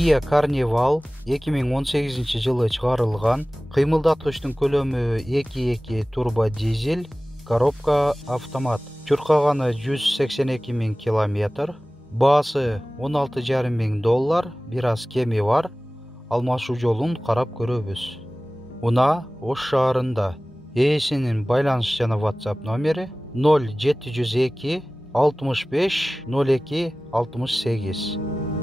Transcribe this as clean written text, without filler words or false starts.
Kia Carnival 2018 жылы чыгарылган. Кыймылдаткычтын көлөмү 2.2 турбо дизель, коробка автомат. Чуркаганы 182 000 километр. Баасы $16,5 миң, бир аз кеми бар. Алмашуу жолун карап көрөбүз. Уна Ош шаарында. Ээсинин байланыш жана WhatsApp номери 0702 65 02 68.